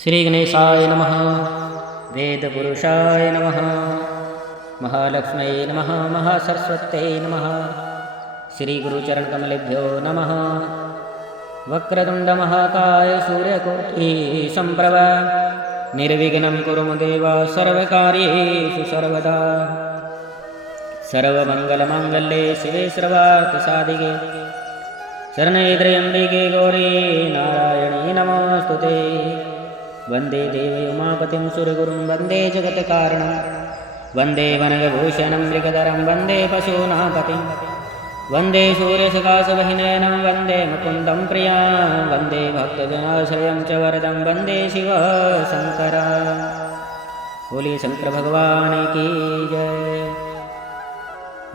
श्री गणेशाय नमः। वेदपुरुषाय नमः। महालक्ष्म्यै नमः। महासरस्वत्यै नमः। श्रीगुरुचरणकमलेभ्यो नमः। वक्रतुण्डमहाकाय सूर्यकोटिसम्प्रभ निर्विघ्नं कुरु देव सर्वकार्येषु सर्वदा। सर्वमङ्गलमाङ्गल्ये शिवे सर्वार्थसाधिके शरण्ये त्र्यम्बके गौरी नारायणी नमोऽस्तुते। वन्दे देवी उमापतिं सुरगुरुं वन्दे जगत्कारणं वन्दे वनगभूषणं मृगधरं वन्दे पशूनापतिं वन्दे सूर्यसकाशवहिनयनं वन्दे मुकुन्दं प्रिया वन्दे भक्तजनाश्रयं च वरदं वन्दे शिवशङ्करा। बोलिए शंकर भगवान की जय।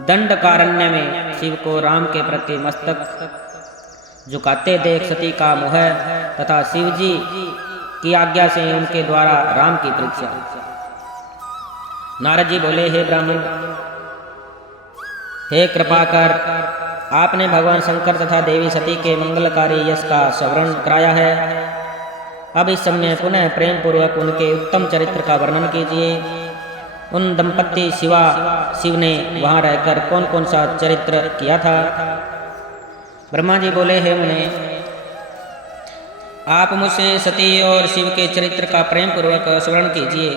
दंडकारण्य में शिव को राम के प्रति मस्तक झुकाते देख सती का मोह तथा शिवजी की आज्ञा से उनके द्वारा राम की परीक्षा। नारद जी बोले, हे ब्राह्मण, हे कृपा कर, आपने भगवान शंकर तथा देवी सती के मंगलकारी यश का श्रवण कराया है। अब इस समय पुनः प्रेम पूर्वक उनके उत्तम चरित्र का वर्णन कीजिए। उन दंपत्ति शिव ने वहां रहकर कौन कौन सा चरित्र किया था। ब्रह्मा जी बोले, हे मुने, आप मुझसे सती और शिव के चरित्र का प्रेम पूर्वक स्मरण कीजिए।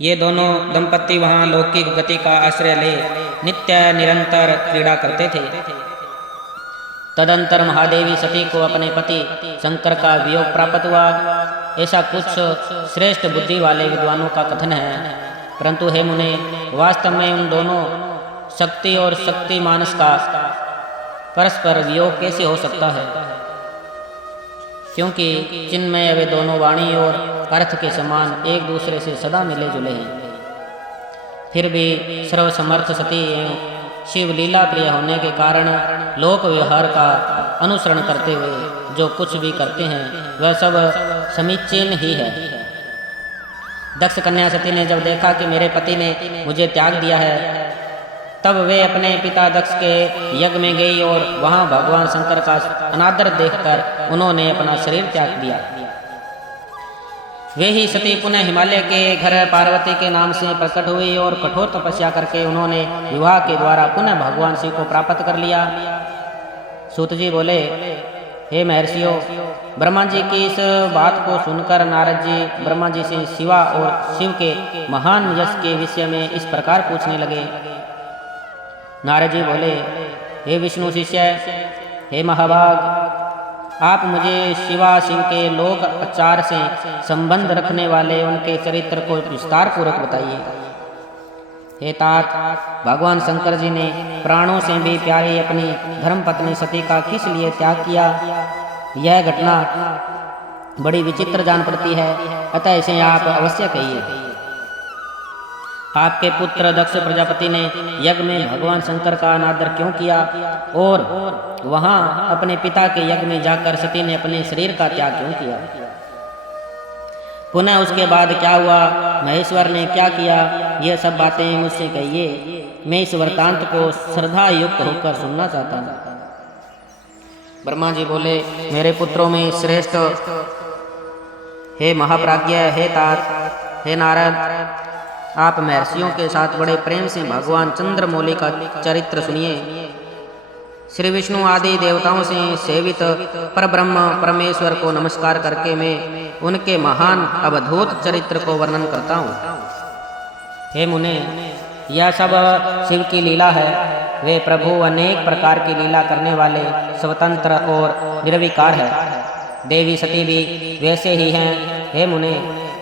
ये दोनों दंपत्ति वहां लौकिक गति का आश्रय ले नित्य निरंतर क्रीड़ा करते थे। तदंतर महादेवी सती को अपने पति शंकर का वियोग प्राप्त हुआ, ऐसा कुछ श्रेष्ठ बुद्धि वाले विद्वानों का कथन है। परंतु हे मुने, वास्तव में उन दोनों शक्ति और शक्ति मानस का परस्पर वियोग कैसे हो सकता है, क्योंकि चिन्मय वे दोनों वाणी और अर्थ के समान एक दूसरे से सदा मिले जुले हैं। फिर भी सर्वसमर्थ सती एवं शिव लीला प्रिय होने के कारण लोक व्यवहार का अनुसरण करते हुए जो कुछ भी करते हैं वह सब समीचीन ही है। दक्ष कन्या सती ने जब देखा कि मेरे पति ने मुझे त्याग दिया है, तब वे अपने पिता दक्ष के यज्ञ में गई और वहां भगवान शंकर का अनादर देखकर उन्होंने अपना शरीर त्याग दिया। वे ही सती पुनः हिमालय के घर पार्वती के नाम से प्रकट हुई और कठोर तपस्या करके उन्होंने विवाह के द्वारा पुनः भगवान शिव को प्राप्त कर लिया। सूत जी बोले, हे महर्षियों, ब्रह्मा जी की इस बात को सुनकर नारद जी ब्रह्मा जी से शिवा और शिव के महान यश के विषय में इस प्रकार पूछने लगे। नारद जी बोले, हे विष्णु शिष्य, हे महाभाग, आप मुझे शिवा शिव के लोक आचार से संबंध रखने वाले उनके चरित्र को विस्तार पूर्वक बताइए। हे तात, भगवान शंकर जी ने प्राणों से भी प्यारी अपनी धर्मपत्नी सती का किस लिए त्याग किया, यह घटना बड़ी विचित्र जान पड़ती है, अतः इसे आप अवश्य कहिए। आपके पुत्र दक्ष प्रजापति ने यज्ञ में भगवान शंकर का अनादर क्यों किया और वहां अपने पिता के यज्ञ में जाकर सती ने अपने शरीर का त्याग क्यों किया। पुनः उसके बाद क्या हुआ, महेश्वर ने क्या किया, यह सब बातें मुझसे कहिए। मैं इस वृतांत को श्रद्धा युक्त होकर सुनना चाहता हूँ। ब्रह्मा जी बोले, मेरे पुत्रों में श्रेष्ठ हे महाप्राज्ञ, हे तात, हे नारद, आप महर्षियों के साथ बड़े प्रेम से भगवान चंद्रमौली का चरित्र सुनिए। श्री विष्णु आदि देवताओं से सेवित परब्रह्म परमेश्वर को नमस्कार करके मैं उनके महान अवधूत चरित्र को वर्णन करता हूँ। हे मुने, यह सब शिव की लीला है। वे प्रभु अनेक प्रकार की लीला करने वाले स्वतंत्र और निर्विकार है। देवी सती भी वैसे ही हैं। हे मुने,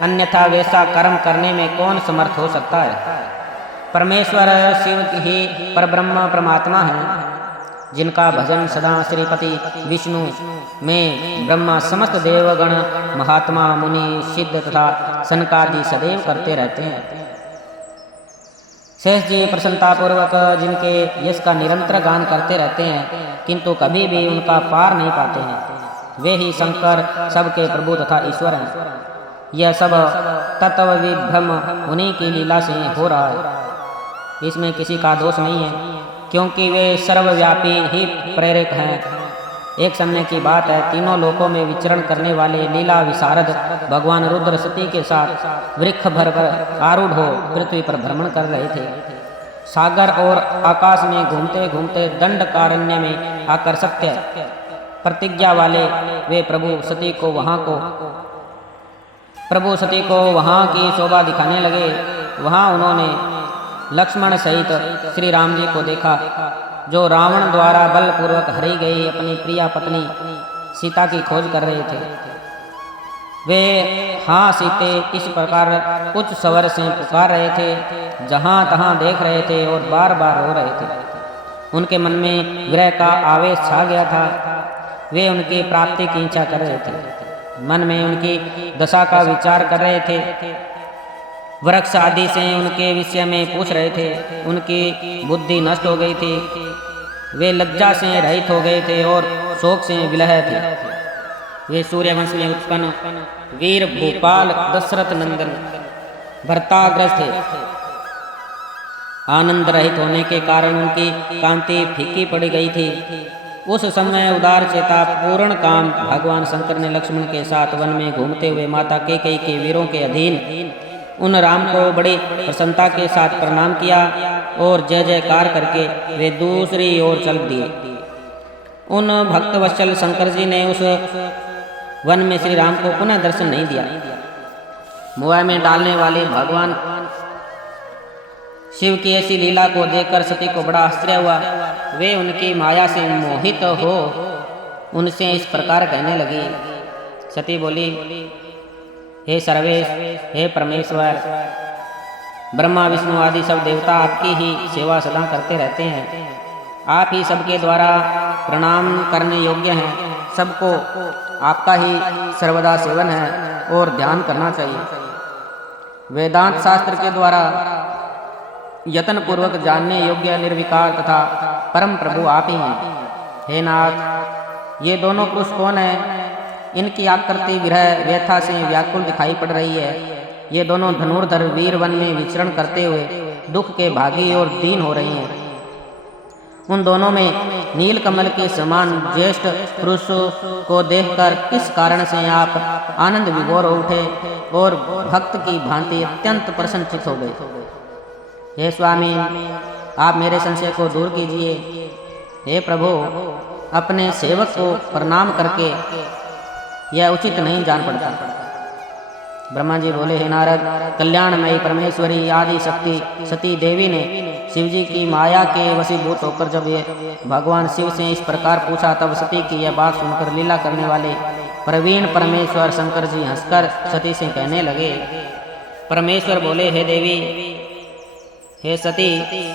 अन्यथा वैसा कर्म करने में कौन समर्थ हो सकता है। परमेश्वर शिव ही परब्रह्म परमात्मा है, जिनका भजन सदा श्रीपति विष्णु में ब्रह्मा समस्त देवगण महात्मा मुनि सिद्ध तथा सनकादि सदैव करते रहते हैं। शेष जी प्रसन्नतापूर्वक जिनके यश का निरंतर गान करते रहते हैं, किंतु कभी भी उनका पार नहीं पाते हैं। वे ही शंकर सबके प्रभु तथा ईश्वर हैं। यह सब तत्व विभ्रम उन्हीं की लीला से हो रहा है। इसमें किसी का दोष नहीं है, क्योंकि वे सर्वव्यापी ही प्रेरक हैं। एक समय की बात है, तीनों लोकों में विचरण करने वाले लीला विशारद भगवान रुद्र सती के साथ वृक्ष भर आरूढ़ हो पृथ्वी पर भ्रमण कर रहे थे। सागर और आकाश में घूमते घूमते दंडकारण्य में आकर सत्य प्रतिज्ञा वाले वे प्रभु सती को वहाँ की शोभा दिखाने लगे। वहाँ उन्होंने लक्ष्मण सहित श्री राम जी को देखा, जो रावण द्वारा बलपूर्वक हरी गई अपनी प्रिया पत्नी सीता की खोज कर रहे थे। वे हाँ सीते इस प्रकार उच्च स्वर से पुकार रहे थे, जहाँ तहाँ देख रहे थे और बार बार रो रहे थे। उनके मन में विरह का आवेश छा गया था। वे उनकी प्राप्ति की इच्छा कर रहे थे, मन में उनकी दशा का विचार कर रहे थे, वृक्ष आदि से उनके विषय में पूछ रहे थे। उनकी बुद्धि नष्ट हो गई थी, वे लज्जा से रहित हो गए थे और शोक से विलह थे। वे सूर्यवंश में उत्पन्न वीर भूपाल दशरथ नंदन भरताग्रज थे। आनंद रहित होने के कारण उनकी कांति फीकी पड़ गई थी। उस समय उदार चेता पूर्ण काम भगवान शंकर ने लक्ष्मण के साथ वन में घूमते हुए माता कैकेयी के वीरों के अधीन उन राम को बड़ी प्रसन्नता के साथ प्रणाम किया और जय जयकार करके वे दूसरी ओर चल दिए। उन भक्तवत्सल शंकर जी ने उस वन में श्री राम को पुनः दर्शन नहीं दिया। मोह में डालने वाले भगवान शिव की ऐसी लीला को देखकर सती को बड़ा आश्चर्य हुआ। वे उनकी माया से मोहित हो उनसे इस प्रकार कहने लगी। सती बोली, हे सर्वेश, हे परमेश्वर, ब्रह्मा विष्णु आदि सब देवता आपकी ही सेवा सदा करते रहते हैं। आप ही सबके द्वारा प्रणाम करने योग्य हैं। सबको आपका ही सर्वदा सेवन है और ध्यान करना चाहिए। वेदांत शास्त्र के द्वारा यत्न पूर्वक जानने योग्य निर्विकार तथा परम प्रभु आप ही हैं। हे नाथ, ये दोनों पुरुष कौन हैं? इनकी आकृति विरह व्यथा से व्याकुल दिखाई पड़ रही है। ये दोनों धनुर्धर वीर वन में विचरण करते हुए दुख के भागी और दीन हो रही हैं। उन दोनों में नील कमल के समान ज्येष्ठ पुरुष को देखकर किस कारण से आप आनंद विभोर हो उठे और भक्त की भांति अत्यंत प्रसन्नचित्त हो गए? हे स्वामी, आप मेरे संशय को दूर कीजिए। हे प्रभु, अपने सेवक को प्रणाम करके यह उचित नहीं जान पड़ता। ब्रह्मा जी बोले, हे नारद, कल्याणमयी परमेश्वरी आदि शक्ति सती देवी ने शिवजी की माया के वशीभूत होकर जब ये भगवान शिव से इस प्रकार पूछा, तब सती की यह बात सुनकर लीला करने वाले प्रवीण परमेश्वर शंकर जी हंसकर सती से कहने लगे। परमेश्वर बोले, हे देवी, हे सती,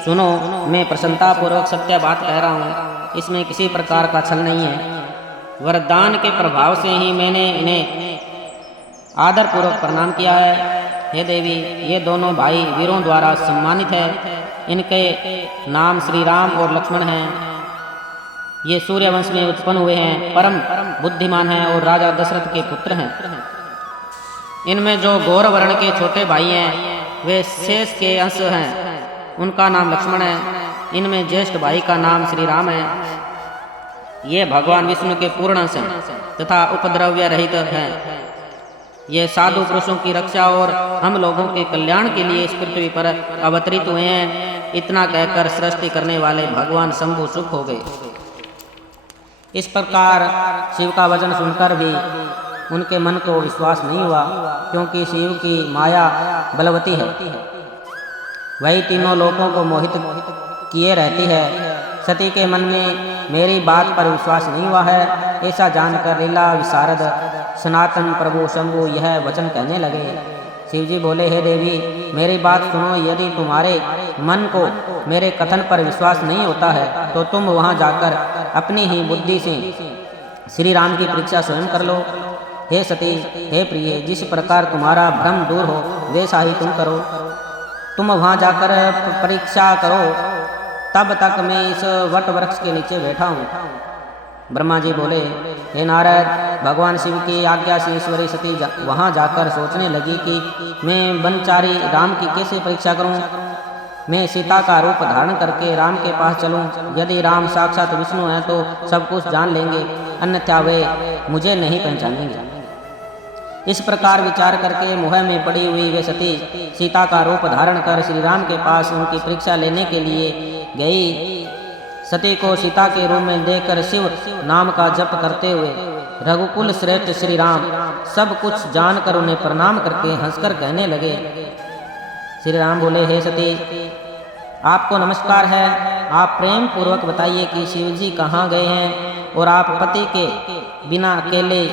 सुनो, मैं प्रसन्नतापूर्वक सत्य बात कह रहा हूँ। इसमें किसी प्रकार का छल नहीं है। वरदान के प्रभाव से ही मैंने इन्हें आदर पूर्वक प्रणाम किया है। हे देवी, ये दोनों भाई वीरों द्वारा सम्मानित है। इनके नाम श्री राम और लक्ष्मण हैं। ये सूर्यवंश में उत्पन्न हुए हैं, परम बुद्धिमान हैं और राजा दशरथ के पुत्र हैं। इनमें जो गौर वर्ण के छोटे भाई हैं वे शेष के अंश हैं, उनका नाम लक्ष्मण है। इनमें ज्येष्ठ भाई का नाम श्री राम है। ये भगवान विष्णु के पूर्ण अंश हैं तथा उपद्रव्य रहित हैं। ये साधु पुरुषों की रक्षा और हम लोगों के कल्याण के लिए इस पृथ्वी पर अवतरित हुए हैं। इतना कहकर सृष्टि करने वाले भगवान शंभु चुप हो गए। इस प्रकार शिव का वचन सुनकर भी उनके मन को विश्वास नहीं हुआ, क्योंकि शिव की माया बलवती है। वही तीनों लोगों को मोहित किए रहती है। सती के मन में मेरी बात पर विश्वास नहीं हुआ है, ऐसा जानकर लीला विशारद सनातन प्रभु शंभु यह वचन कहने लगे। शिवजी बोले, हे देवी, मेरी बात सुनो। यदि तुम्हारे मन को मेरे कथन पर विश्वास नहीं होता है तो तुम वहां जाकर अपनी ही बुद्धि से श्री राम की परीक्षा स्वयं कर लो। हे सती, हे प्रिय, जिस प्रकार तुम्हारा भ्रम दूर हो वैसा ही तुम करो। तुम वहां जाकर परीक्षा करो, तब तक मैं इस वट वृक्ष के नीचे बैठा हूँ। ब्रह्मा जी बोले, हे नारद, भगवान शिव की आज्ञा से ईश्वरी सती वहां जाकर सोचने लगी कि मैं बनचारी राम की कैसे परीक्षा करूं। मैं सीता का रूप धारण करके राम के पास चलूं। यदि राम साक्षात विष्णु हैं तो सब कुछ जान लेंगे, अन्यथा वे मुझे नहीं पहचानेंगे। इस प्रकार विचार करके मोह में पड़ी हुई वे सती सीता का रूप धारण कर श्री राम के पास उनकी परीक्षा लेने के लिए गई। सती को सीता के रूप में देखकर शिव नाम का जप करते हुए रघुकुल श्रेष्ठ श्री राम सब कुछ जानकर उन्हें प्रणाम करके हंसकर कहने लगे। श्री राम बोले, हे सती, आपको नमस्कार है। आप प्रेम पूर्वक बताइए कि शिव जी कहाँ गए हैं और आप पति के बिना अकेले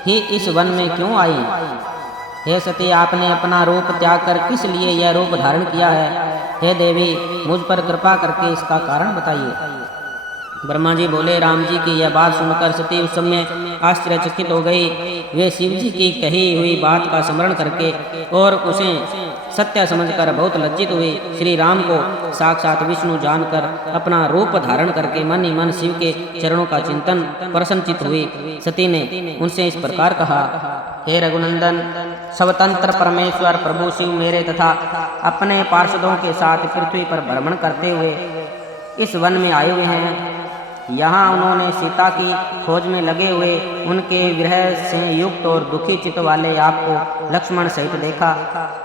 ही इस वन में क्यों आई? हे सती, आपने अपना रूप त्याग कर किस लिए यह रूप धारण किया है? हे देवी, मुझ पर कृपा करके इसका कारण बताइए। ब्रह्मा जी बोले, राम जी की यह बात सुनकर सती उस समय आश्चर्यचकित हो गई। वे शिव जी की कही हुई बात का स्मरण करके और उसे सत्य समझकर बहुत लज्जित हुई। श्री राम को साक्षात विष्णु जानकर अपना रूप धारण करके मन ही मन शिव के चरणों का चिंतन प्रसन्नचित हुई। सती ने उनसे इस प्रकार कहा, हे रघुनंदन, स्वतंत्र परमेश्वर प्रभु शिव मेरे तथा अपने पार्षदों के साथ पृथ्वी पर भ्रमण करते हुए इस वन में आए हुए हैं। यहाँ उन्होंने सीता की खोज में लगे हुए उनके विरह से युक्त और दुखी चित्त वाले आपको लक्ष्मण सहित देखा।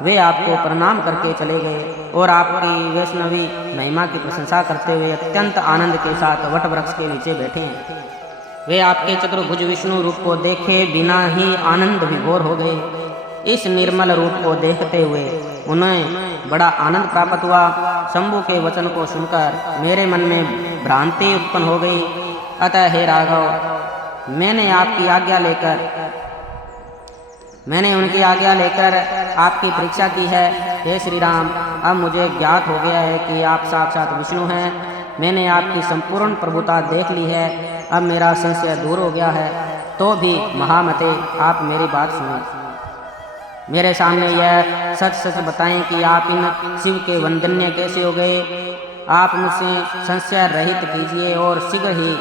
वे आपको प्रणाम करके चले गए और आपकी वैष्णवी महिमा की प्रशंसा करते हुए अत्यंत आनंद के साथ वट वृक्ष के नीचे बैठे हैं। वे आपके चतुर्भुज विष्णु रूप को देखे बिना ही आनंद विभोर हो गए। इस निर्मल रूप को देखते हुए उन्हें बड़ा आनंद प्राप्त हुआ। शंभु के वचन को सुनकर मेरे मन में भ्रांति उत्पन्न हो गई। अतः हे राघव, मैंने उनकी आज्ञा लेकर आपकी परीक्षा की है। हे श्री राम, अब मुझे ज्ञात हो गया है कि आप साक्षात विष्णु हैं। मैंने आपकी संपूर्ण प्रभुता देख ली है। अब मेरा संशय दूर हो गया है। तो भी महामते, आप मेरी बात सुनें। मेरे सामने यह सच सच बताएं कि आप इन शिव के वंदनीय कैसे हो गए। आप मुझसे संशय रहित कीजिए और शीघ्र ही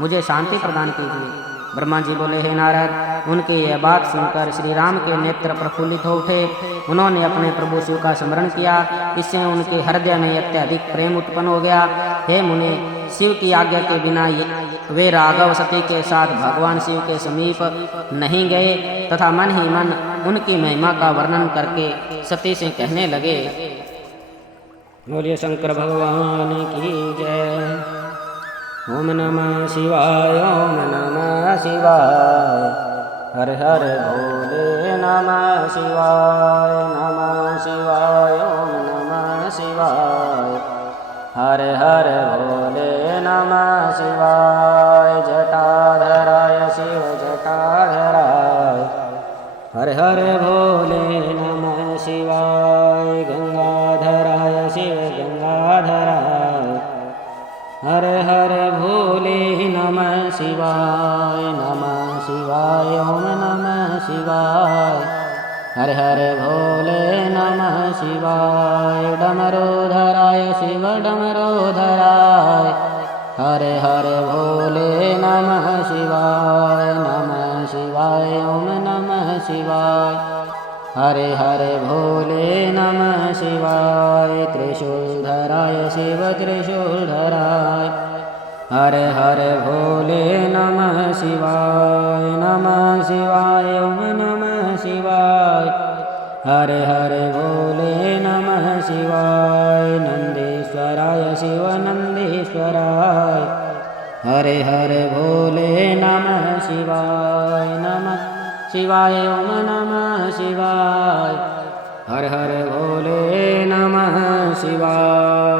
मुझे शांति प्रदान कीजिए। ब्रह्मा जी बोले, हे नारद, उनकी यह बात सुनकर श्री राम के नेत्र प्रफुल्लित हो उठे। उन्होंने अपने प्रभु शिव का स्मरण किया। इससे उनके हृदय में अत्यधिक प्रेम उत्पन्न हो गया। हे मुने, शिव की आज्ञा के बिना वे राघव सती के साथ भगवान शिव के समीप नहीं गए तथा मन ही मन उनकी महिमा का वर्णन करके सती से कहने लगे, बोलिए शंकर भगवान की जय। ओम नमः शिवाय, ओम नमः शिवाय, हर हर भोले नमः शिवाय, नमः शिवाय, ओम नमः शिवाय, हर हर भोले नमः शिवाय। जटाधराय शिव जटाधराय, हर हर भोले नमः शिवाय। गंगाधराय शिव गंगाधराय, हर हर भोले नमः शिवाय, नमः शिवाय, ओम नमः शिवाय, हर हर भोले नमः शिवाय। डमरोधराय शिव डमरोधराय, हर हर भोले नमः शिवाय, नमः शिवाय, ओम नमः शिवाय, हर हर भोले नमः शिवाय। त्रिशूलधराय शिव त्रिशूलधराय, हर हर भोले नमः शिवाय, नमः शिवाय, ओम नमः शिवाय, हर हर भोले नमः शिवाय। नंदीश्वराय शिव नंदीश्वराय, हर हर भोले नमः शिवाय, नमः शिवाय, ओम नमः शिवाय, हर हर भोले नमः शिवाय।